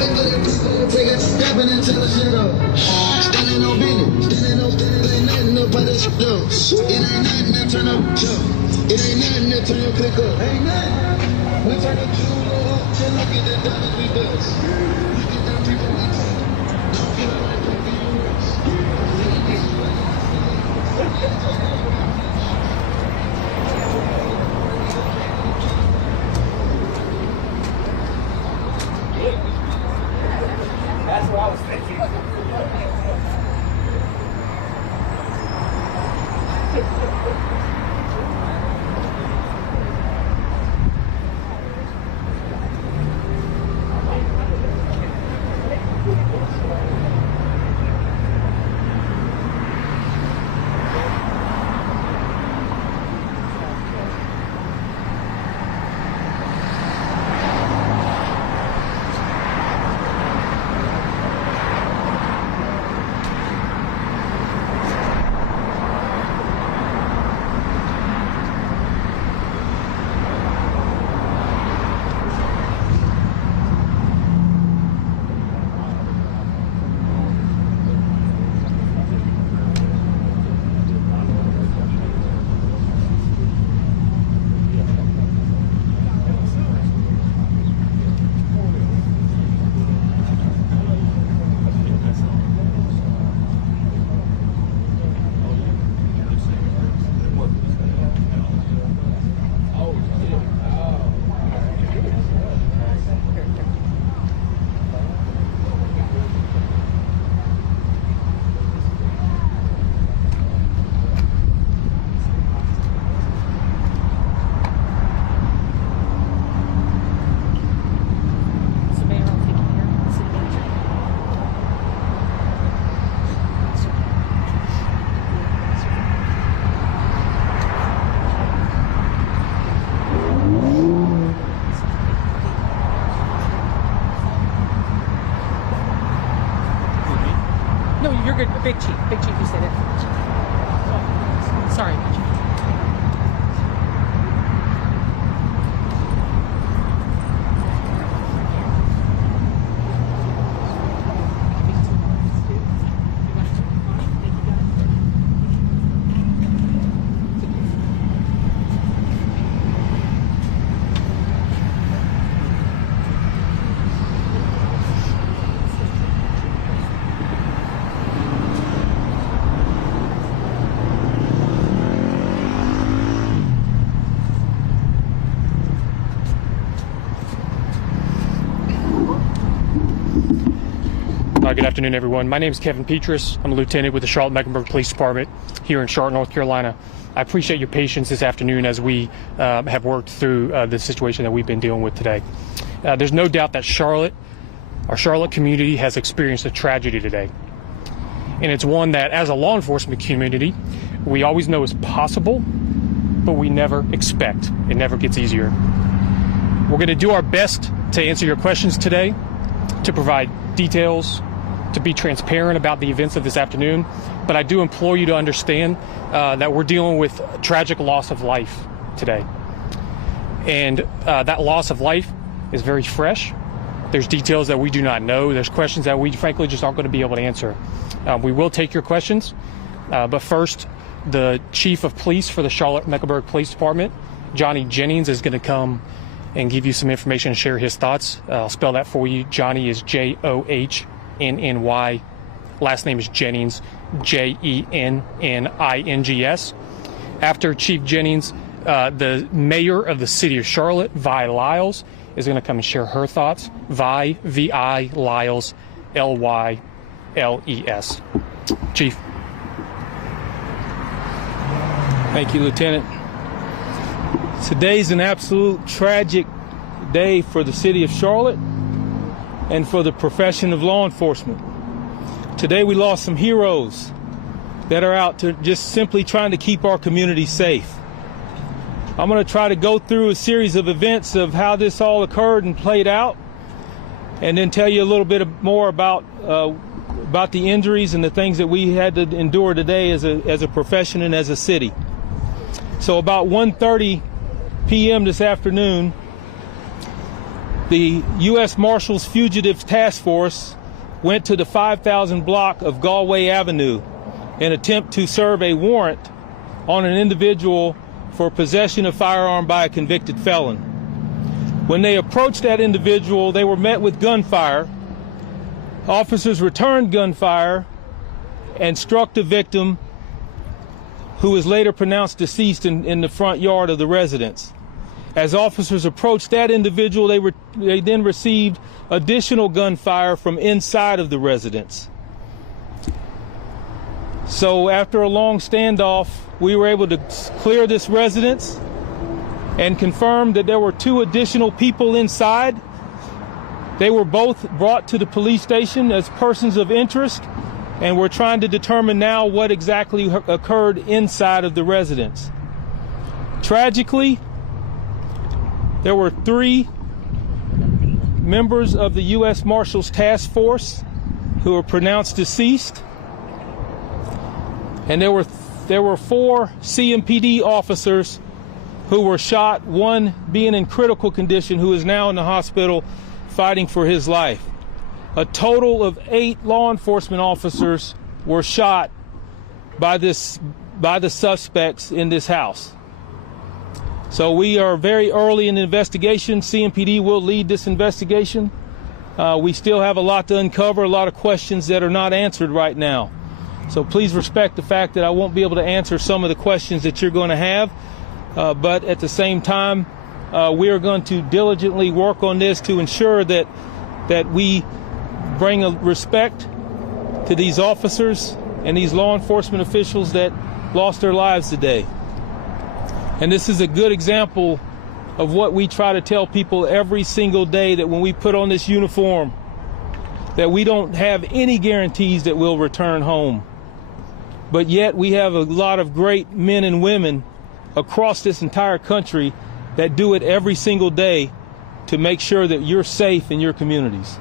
Standing on business, ain't nothing up on this show. It ain't nothing to turn up, it ain't nothing to turn your click up. Ain't nothing. We turn the jewel up till I get the dollars we bust. Look at them people we don't feel like That's what I was thinking. No, you're good. Big Chief, you said it. Sorry, Big Chief. Good afternoon, everyone. My name is Kevin Petrus. I'm a lieutenant with the Charlotte-Mecklenburg Police Department here in Charlotte, North Carolina. I appreciate your patience this afternoon as we have worked through the situation that we've been dealing with today. There's no doubt that our Charlotte community has experienced a tragedy today. And it's one that, as a law enforcement community, we always know is possible, but we never expect. It never gets easier. We're going to do our best to answer your questions today, to provide details, to be transparent about the events of this afternoon, but I do implore you to understand that we're dealing with a tragic loss of life today. And that loss of life is very fresh. There's details that we do not know. There's questions that we frankly just aren't going to be able to answer. We will take your questions, but first, the Chief of Police for the Charlotte-Mecklenburg Police Department, Johnny Jennings, is going to come and give you some information and share his thoughts. I'll spell that for you. Johnny is Johnnny. Last name is Jennings, Jennings. After Chief Jennings, the mayor of the city of Charlotte, Vi Lyles, is going to come and share her thoughts. Vi, V-I, Lyles, L-Y-L-E-S. Chief. Thank you, Lieutenant. Today's an absolute tragic day for the city of Charlotte and for the profession of law enforcement. Today we lost some heroes that are out to just simply trying to keep our community safe. I'm going to try to go through a series of events of how this all occurred and played out, and then tell you a little bit more about the injuries and the things that we had to endure today as a profession and as a city. So about 1:30 p.m. this afternoon, the U.S. Marshals Fugitive Task Force went to the 5000 block of Galway Avenue in an attempt to serve a warrant on an individual for possession of firearm by a convicted felon. When they approached that individual, they were met with gunfire. Officers returned gunfire and struck the victim, who was later pronounced deceased in the front yard of the residence. As officers approached that individual, they then received additional gunfire from inside of the residence. So after a long standoff, we were able to clear this residence and confirm that there were 2 additional people inside. They were both brought to the police station as persons of interest, and we're trying to determine now what exactly occurred inside of the residence. Tragically, there were 3 members of the U.S. Marshals Task Force who were pronounced deceased, and there were 4 CMPD officers who were shot, one being in critical condition, who is now in the hospital fighting for his life. A total of 8 law enforcement officers were shot by the suspects in this house. So we are very early in the investigation. CMPD will lead this investigation. We still have a lot to uncover, a lot of questions that are not answered right now. So please respect the fact that I won't be able to answer some of the questions that you're going to have. But at the same time, we are going to diligently work on this to ensure that we bring a respect to these officers and these law enforcement officials that lost their lives today. And this is a good example of what we try to tell people every single day, that when we put on this uniform, that we don't have any guarantees that we'll return home. But yet we have a lot of great men and women across this entire country that do it every single day to make sure that you're safe in your communities.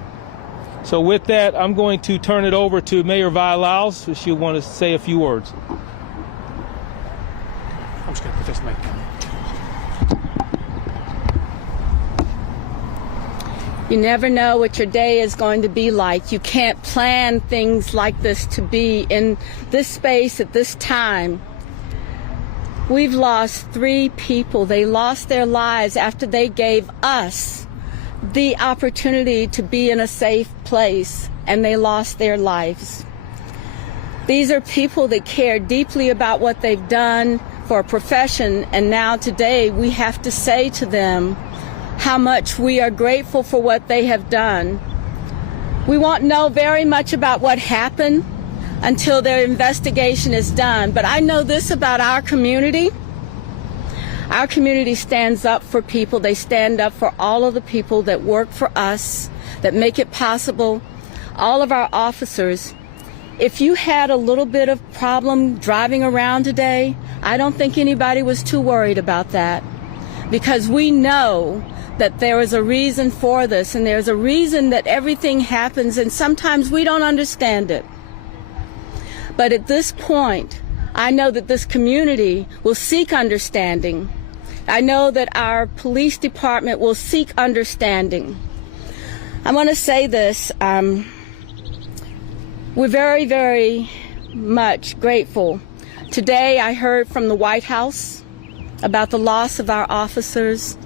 So with that, I'm going to turn it over to Mayor Vi-Lyles, if she'll want to say a few words. I'm just going to put this mic down. You never know what your day is going to be like. You can't plan things like this to be in this space at this time. We've lost 3 people. They lost their lives after they gave us the opportunity to be in a safe place, and they lost their lives. These are people that care deeply about what they've done for a profession, and now today we have to say to them how much we are grateful for what they have done. We won't know very much about what happened until their investigation is done, but I know this about our community. Our community stands up for people. They stand up for all of the people that work for us, that make it possible, all of our officers. If you had a little bit of problem driving around today, I don't think anybody was too worried about that, because we know that there is a reason for this, and there's a reason that everything happens, and sometimes we don't understand it. But at this point, I know that this community will seek understanding. I know that our police department will seek understanding. I want to say this. We're very, very much grateful. Today I heard from the White House about the loss of our officers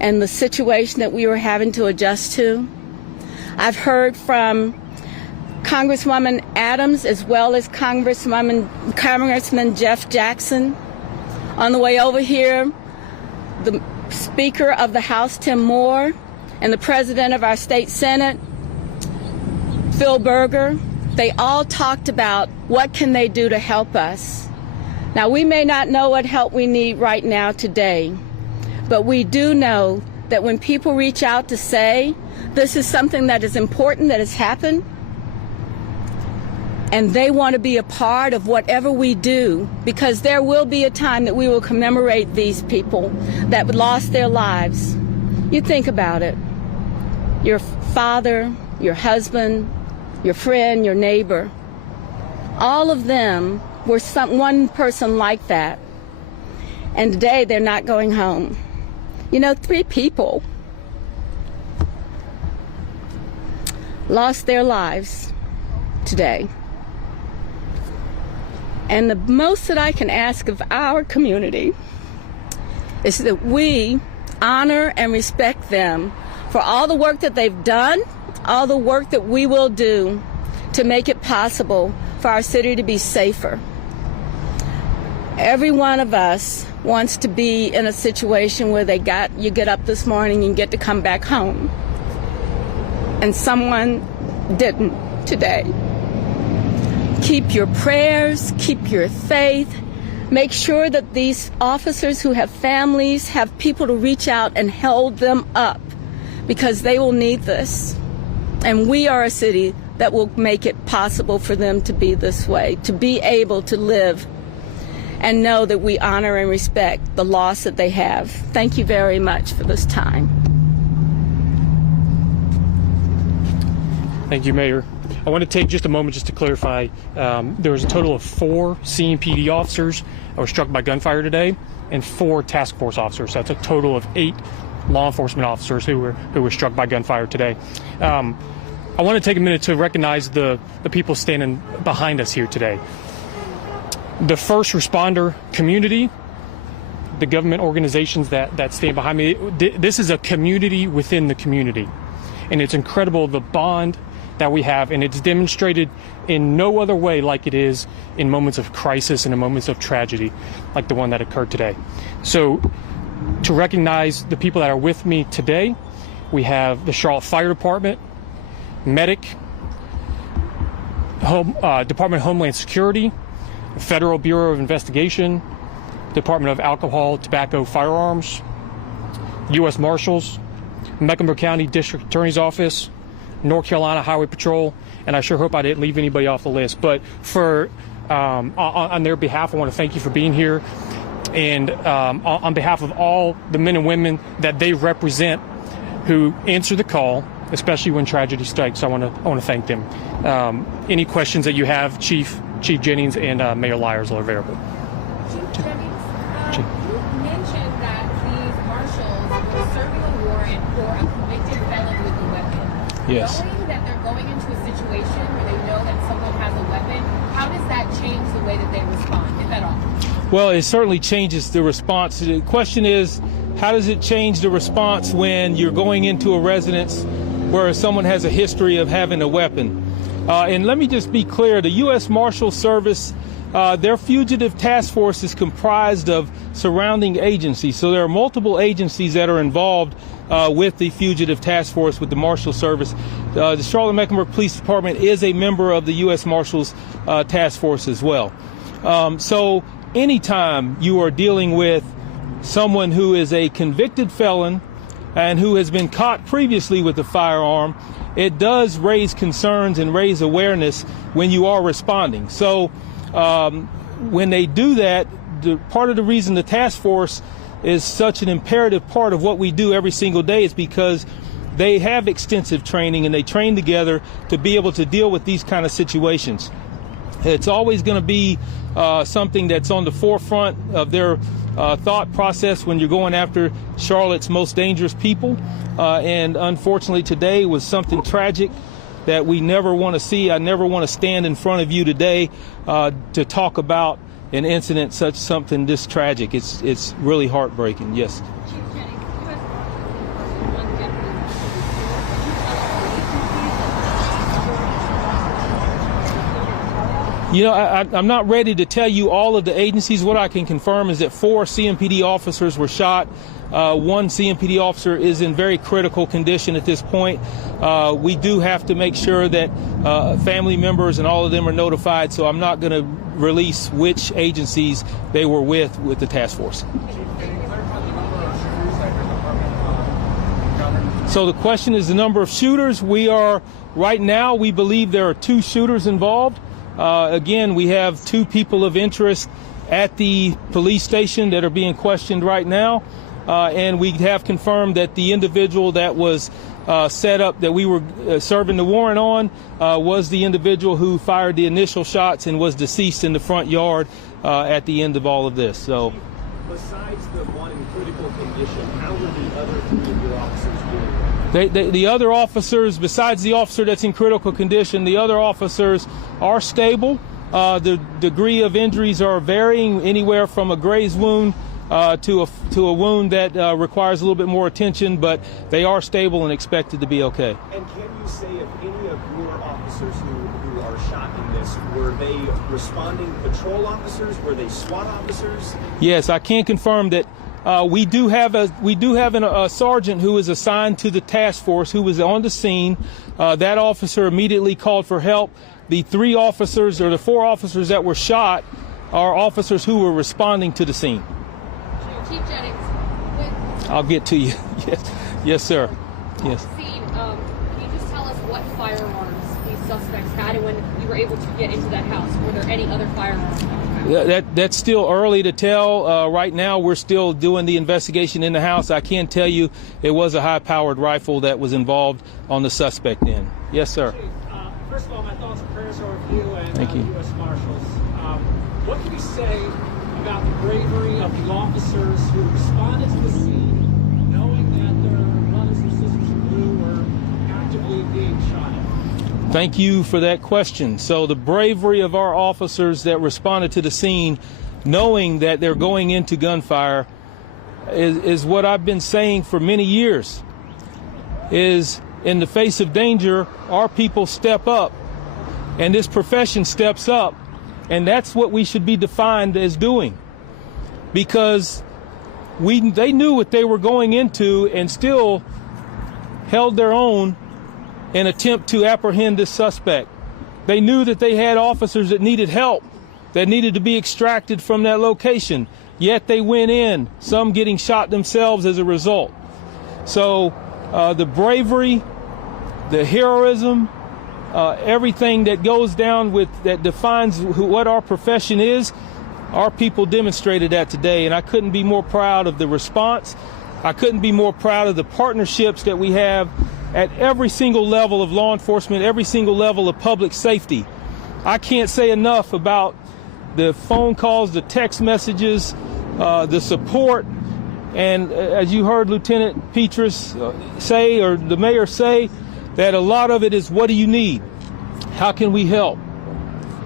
and the situation that we were having to adjust to. I've heard from Congresswoman Adams as well as Congressman Jeff Jackson. On the way over here, the Speaker of the House, Tim Moore, and the President of our State Senate, Phil Berger, they all talked about what can they do to help us. Now, we may not know what help we need right now today, but we do know that when people reach out to say this is something that is important that has happened, and they want to be a part of whatever we do, because there will be a time that we will commemorate these people that lost their lives. You think about it. Your father, your husband, your friend, your neighbor, all of them were one person like that. And today they're not going home. You know, 3 people. lost their lives today. And the most that I can ask of our community is that we honor and respect them for all the work that they've done, all the work that we will do to make it possible for our city to be safer. Every one of us wants to be in a situation where you get up this morning and get to come back home. And someone didn't today. Keep your prayers, keep your faith. Make sure that these officers who have families have people to reach out and hold them up, because they will need this. And we are a city that will make it possible for them to be this way, to be able to live and know that we honor and respect the loss that they have. Thank you very much for this time. Thank you, Mayor. I want to take just a moment just to clarify. There was a total of 4 CMPD officers that were struck by gunfire today, and 4 task force officers. That's a total of 8 law enforcement officers who were struck by gunfire today. I want to take a minute to recognize the people standing behind us here today. The first responder community, the government organizations that stand behind me. This is a community within the community, and it's incredible the bond that we have, and it's demonstrated in no other way like it is in moments of crisis and in moments of tragedy like the one that occurred today. So to recognize the people that are with me today, we have the Charlotte Fire Department, Medic, Department of Homeland Security, Federal Bureau of Investigation, Department of Alcohol, Tobacco, Firearms, U.S. Marshals, Mecklenburg County District Attorney's Office, North Carolina Highway Patrol, and I sure hope I didn't leave anybody off the list. But for on their behalf, I want to thank you for being here, and on behalf of all the men and women that they represent who answer the call, especially when tragedy strikes, I want to thank them. Any questions that you have, Chief Jennings and Mayor Lyers are available. Chief Jennings, you mentioned that these marshals were serving a warrant for a convicted felon with a weapon. Yes. Knowing that they're going into a situation where they know that someone has a weapon, how does that change the way that they respond, if at all? Well, it certainly changes the response. The question is, how does it change the response when you're going into a residence where someone has a history of having a weapon? And let me just be clear, the U.S. Marshal Service, their fugitive task force is comprised of surrounding agencies. So there are multiple agencies that are involved with the fugitive task force with the Marshal Service. The Charlotte-Mecklenburg Police Department is a member of the U.S. Marshals task force as well. So anytime you are dealing with someone who is a convicted felon and who has been caught previously with a firearm, it does raise concerns and raise awareness when you are responding. So when they do that, part of the reason the task force is such an imperative part of what we do every single day is because they have extensive training and they train together to be able to deal with these kind of situations. It's always going to be something that's on the forefront of their thought process when you're going after Charlotte's most dangerous people. And unfortunately today was something tragic that we never want to see. I never want to stand in front of you today to talk about an incident such something this tragic. It's really heartbreaking. Yes. You know, I'm not ready to tell you all of the agencies. What I can confirm is that 4 CMPD officers were shot. 1 CMPD officer is in very critical condition at this point. We do have to make sure that family members and all of them are notified, so I'm not going to release which agencies they were with the task force. So the question is the number of shooters. Right now, we believe there are 2 shooters involved. Again, we have 2 people of interest at the police station that are being questioned right now. And we have confirmed that the individual that was set up, that we were serving the warrant on, was the individual who fired the initial shots and was deceased in the front yard at the end of all of this. So, besides the one in critical condition, how were the other 3 of your officers doing? The other officers, besides the officer that's in critical condition, the other officers are stable. The degree of injuries are varying, anywhere from a graze wound to a wound that requires a little bit more attention, but they are stable and expected to be okay. And can you say if any of your officers who are shot in this, were they responding patrol officers? Were they SWAT officers? Yes, I can confirm that we do have a sergeant who is assigned to the task force who was on the scene. That officer immediately called for help. The 3 officers or the 4 officers that were shot are officers who were responding to the scene. Chief Jennings, I'll get to you. Yes, sir. Yes. scene, can you just tell us what firearms these suspects had, and when you were able to get into that house, were there any other firearms found? That's still early to tell. Right now, we're still doing the investigation in the house. I can tell you it was a high-powered rifle that was involved on the suspect end. Yes, sir. Chief, first of all, my thoughts and prayers are with you and Thank you. U.S. Marshals. What can you say about the bravery of the officers who responded to the scene, knowing that their brothers and sisters in blue were actively being shot at? Thank you for that question. So the bravery of our officers that responded to the scene, knowing that they're going into gunfire, is what I've been saying for many years, is in the face of danger, our people step up, and this profession steps up, and that's what we should be defined as doing, because they knew what they were going into and still held their own in attempt to apprehend this suspect. They knew that they had officers that needed help, that needed to be extracted from that location, yet they went in, some getting shot themselves as a result. So the bravery, the heroism, everything that goes down with that defines what our profession is, our people demonstrated that today, and I couldn't be more proud of the response. I couldn't be more proud of the partnerships that we have at every single level of law enforcement, every single level of public safety. I can't say enough about the phone calls, the text messages, the support, and as you heard Lieutenant Petrus say, or the mayor say, that a lot of it is, what do you need? How can we help?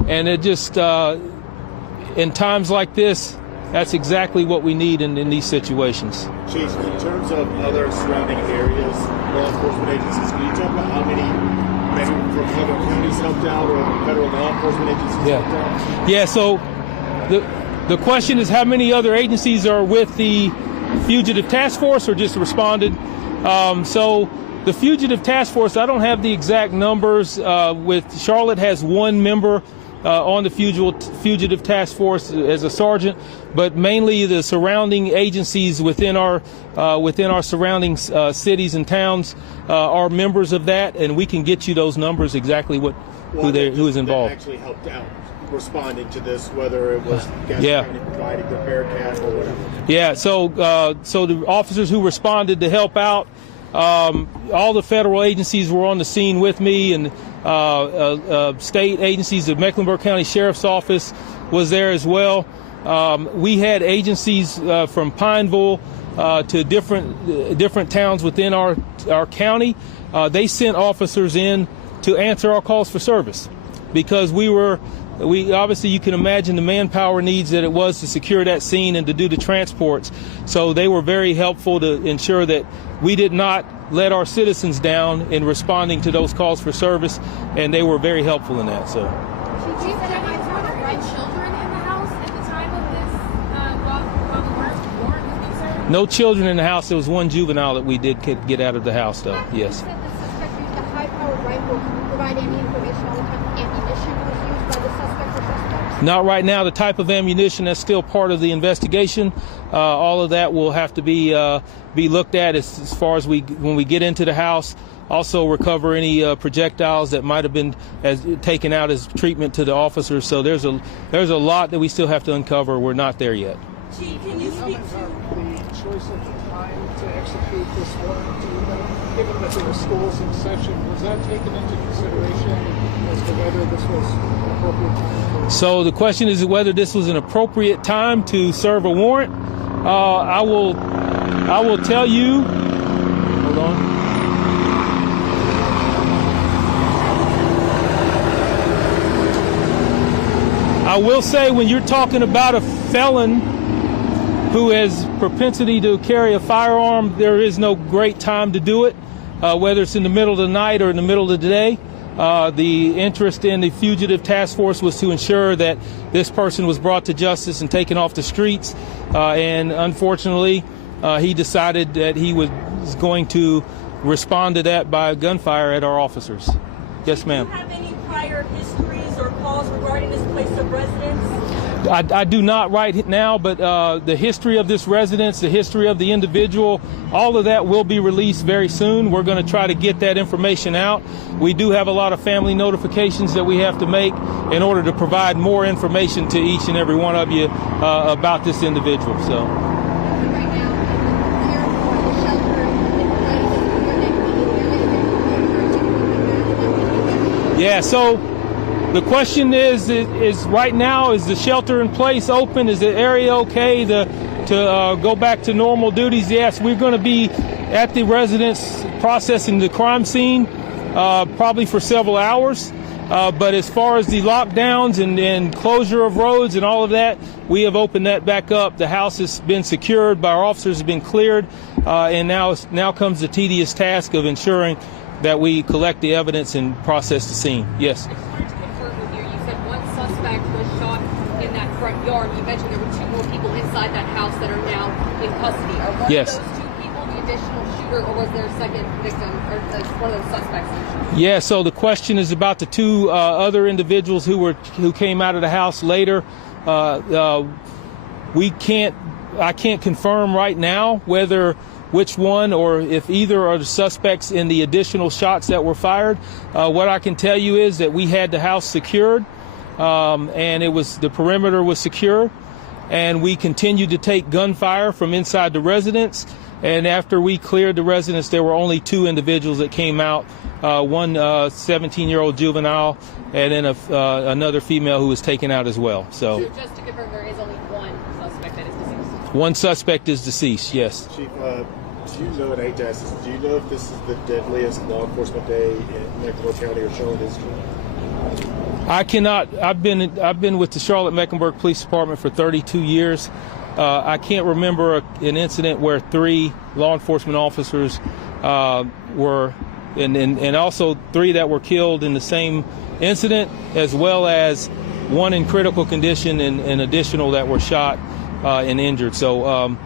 And it just, in times like this, that's exactly what we need in these situations. Chief, in terms of other surrounding areas, law enforcement agencies, can you talk about how many maybe from other counties helped out or federal law enforcement agencies helped out? Yeah, so the question is how many other agencies are with the Fugitive Task Force or just responded? So the Fugitive Task Force, I don't have the exact numbers. With Charlotte has 1 member on the Fugitive Task Force as a sergeant, but mainly the surrounding agencies within our surrounding cities and towns are members of that, and we can get you those numbers exactly who is involved. That actually helped out responding to this, whether it was gas training, providing repair cash or whatever. Yeah, so the officers who responded to help out, all the federal agencies were on the scene with me, and state agencies. The Mecklenburg County Sheriff's Office was there as well. We had agencies from Pineville to different towns within our county. They sent officers in to answer our calls for service, because we obviously, you can imagine the manpower needs that it was to secure that scene and to do the transports. So they were very helpful to ensure that we did not let our citizens down in responding to those calls for service, and they were very helpful in that. So. Chief Jennings, were there children in the house at the time of this, while the warrant was being served? No children in the house. There was 1 juvenile that we did get out of the house, though. Yes. You said the suspect used a high-powered rifle. Can you provide any information on what type of ammunition was used by the suspect or suspects? Not right now. The type of ammunition, that's still part of the investigation. All of that will have to be looked at as far as when we get into the house. Also recover any projectiles that might have been taken out as treatment to the officers. So there's a lot that we still have to uncover. We're not there yet. Chief, can you speak to the choice of the time to execute this warrant? Given that there were schools in session, was that taken into consideration as to whether this was an appropriate time? So the question is whether this was an appropriate time to serve a warrant. I will tell you. Hold on. I will say, when you're talking about a felon who has propensity to carry a firearm, there is no great time to do it, whether it's in the middle of the night or in the middle of the day. The interest in the fugitive task force was to ensure that this person was brought to justice and taken off the streets. And unfortunately, he decided that he was going to respond to that by gunfire at our officers. Yes, ma'am. Do you have any prior histories or calls regarding this place of residence? I do not right now, but the history of this residence, the history of the individual, all of that will be released very soon. We're going to try to get that information out. We do have a lot of family notifications that we have to make in order to provide more information to each and every one of you about this individual. So. Yeah, so the question is right now, is the shelter in place open? Is the area okay to go back to normal duties? Yes, we're going to be at the residence processing the crime scene probably for several hours. But as far as the lockdowns and closure of roads and all of that, we have opened that back up. The house has been secured, by our officers have been cleared, and now comes the tedious task of ensuring that we collect the evidence and process the scene. Yes. I just wanted to confirm with you. You said one suspect was shot in that front yard. You mentioned there were 2 more people inside that house that are now in custody. Are one Yes. of those 2 people the additional shooter, or was there a second victim, or one of those suspects? Yeah, so the question is about the 2 other individuals who came out of the house later. I can't confirm right now which one or if either are the suspects in the additional shots that were fired. What I can tell you is that we had the house secured, and the perimeter was secure, and we continued to take gunfire from inside the residence. And after we cleared the residence, there were only 2 individuals that came out, one 17-year-old juvenile, and then another female who was taken out as well. So just to confirm, there is only one suspect that is deceased. One suspect is deceased, yes. Chief, do you know, and I hate to ask this, do you know if this is the deadliest law enforcement day in Mecklenburg County or Charlotte history? I cannot. I've been with the Charlotte Mecklenburg Police Department for 32 years. I can't remember an incident where 3 law enforcement officers were, and also 3 that were killed in the same incident, as well as 1 in critical condition and additional that were shot and injured. So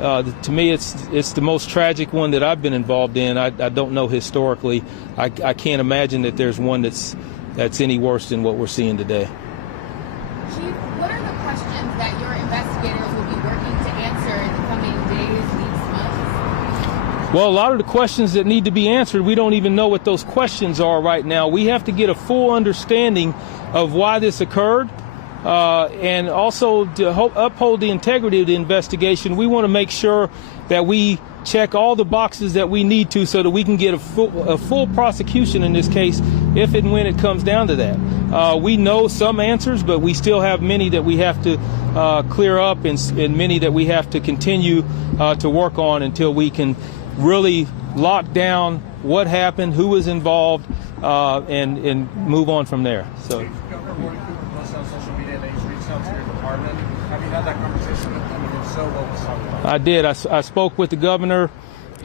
to me, it's the most tragic one that I've been involved in. I don't know historically. I can't imagine that there's one that's any worse than what we're seeing today. Chief, what are the questions that your investigators will be working to answer in the coming days, weeks, months? Well, a lot of the questions that need to be answered, we don't even know what those questions are right now. We have to get a full understanding of why this occurred. And also to uphold the integrity of the investigation, we want to make sure that we check all the boxes that we need to so that we can get a full prosecution in this case if and when it comes down to that. We know some answers, but we still have many that we have to clear up and many that we have to continue to work on until we can really lock down what happened, who was involved, and move on from there. So. Have you had that conversation with them, and if so, what was talked about? I did. I spoke with the governor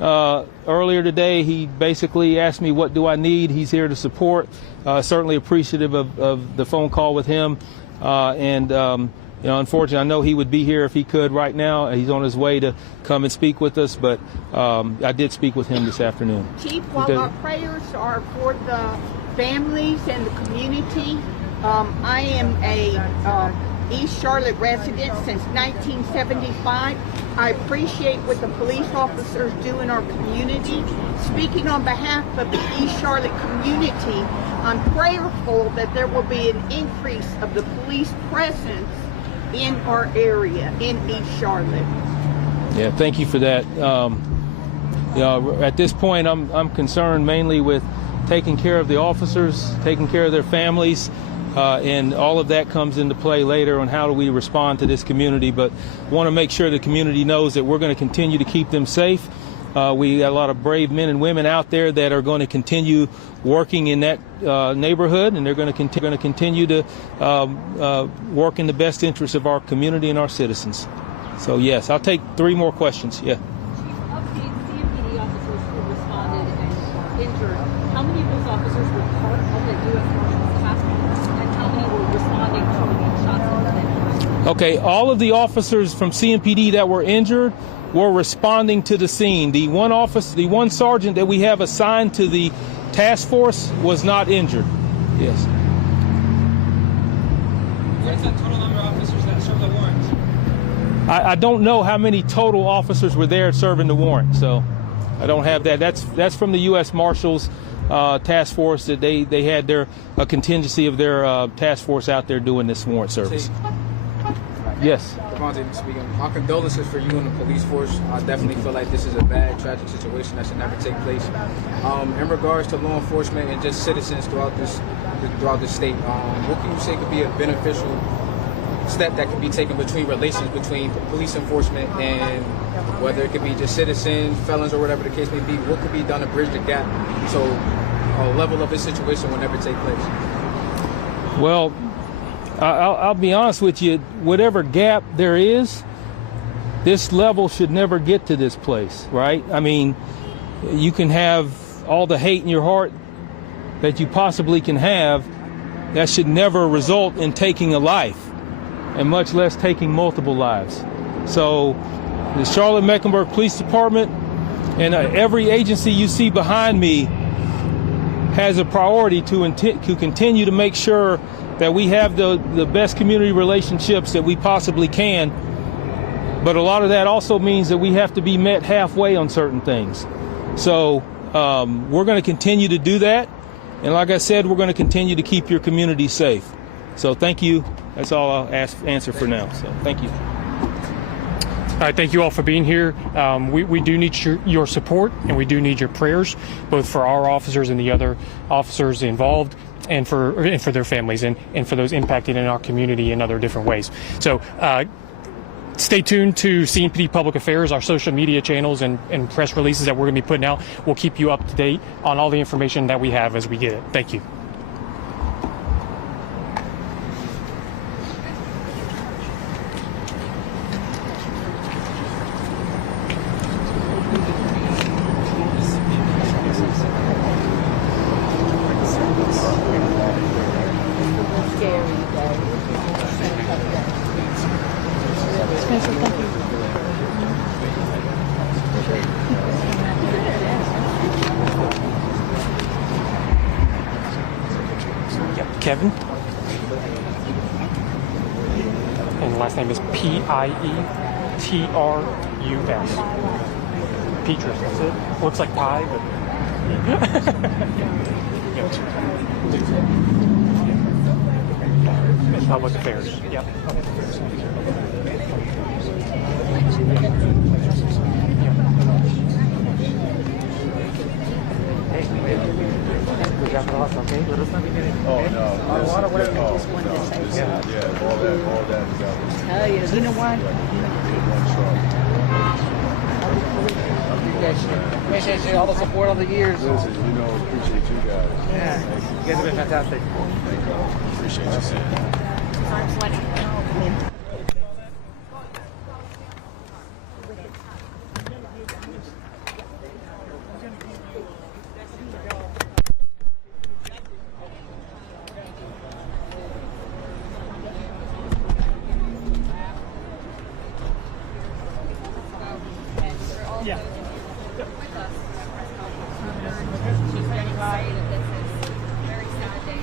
earlier today. He basically asked me, what do I need? He's here to support. Certainly appreciative of the phone call with him. Unfortunately, I know he would be here if he could right now. He's on his way to come and speak with us, but I did speak with him this afternoon. Chief, while our prayers are for the families and the community, I am a East Charlotte resident since 1975. I appreciate what the police officers do in our community. Speaking on behalf of the East Charlotte community, I'm prayerful that there will be an increase of the police presence in our area, in East Charlotte. Yeah, thank you for that. At this point, I'm concerned mainly with taking care of the officers, taking care of their families, and all of that comes into play later on how do we respond to this community. But want to make sure the community knows that we're going to continue to keep them safe. We got a lot of brave men and women out there that are going to continue working in that neighborhood, and they're going to continue to work in the best interest of our community and our citizens. So yes, I'll take 3 more questions. Yeah. Chief, of the CMPD officers who responded and injured, how many of those officers were part of the U.S. Marshals Task Force, and how many were responding to shots in the head? Okay, all of the officers from CMPD that were injured were responding to the scene. The one sergeant that we have assigned to the task force was not injured. Yes. What's the total number of officers that served the warrant? I don't know how many total officers were there serving the warrant, so I don't have that. That's from the U.S. Marshals task force that they had a contingency of their task force out there doing this warrant service. Yes. Devontae speaking. Our condolences for you and the police force. I definitely feel like this is a bad, tragic situation that should never take place. In regards to law enforcement and just citizens throughout the state, what can you say could be a beneficial step that could be taken between relations between police enforcement and whether it could be just citizens, felons, or whatever the case may be? What could be done to bridge the gap so a level of this situation will never take place? Well, I'll be honest with you, whatever gap there is, this level should never get to this place, right? I mean, you can have all the hate in your heart that you possibly can have. That should never result in taking a life, and much less taking multiple lives. So the Charlotte-Mecklenburg Police Department and every agency you see behind me has a priority to continue to make sure that we have the best community relationships that we possibly can. But a lot of that also means that we have to be met halfway on certain things. So we're going to continue to do that. And like I said, we're going to continue to keep your community safe. So thank you. That's all I'll answer for now. So thank you. All right, thank you all for being here. We do need your support, and we do need your prayers, both for our officers and the other officers involved, and for their families, and for those impacted in our community in other different ways. So stay tuned to CMPD Public Affairs, our social media channels and press releases that we're going to be putting out. We'll keep you up to date on all the information that we have as we get it. Thank you. Kevin, and the last name is P-I-E-T-R-U-S. Petrus, that's it. Looks like pie, but Public Affairs. Yep. Okay, let us know. Oh no. Whatever you just wanted to say. Yeah, all that Tell you, you know what? Appreciate all the support over the years. Listen, appreciate you guys. Yeah, you guys have been fantastic. Appreciate you saying that. Yeah. With us. She's very excited that this is a very sad day.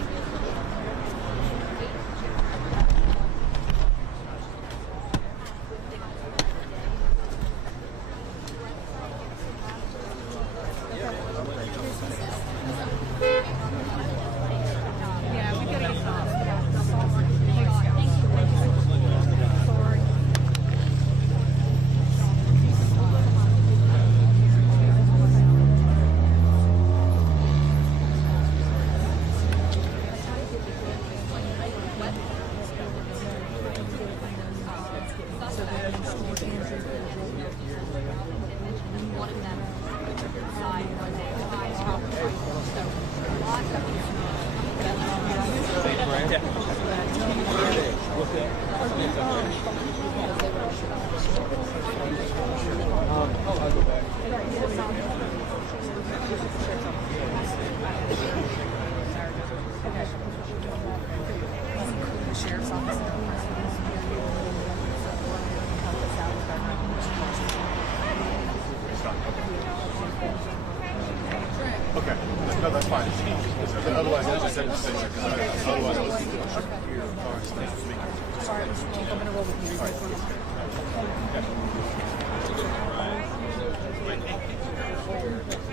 Okay. No, that's fine. Otherwise, I just said the same. Otherwise, I was here. All right, I'm going to roll with you. All right.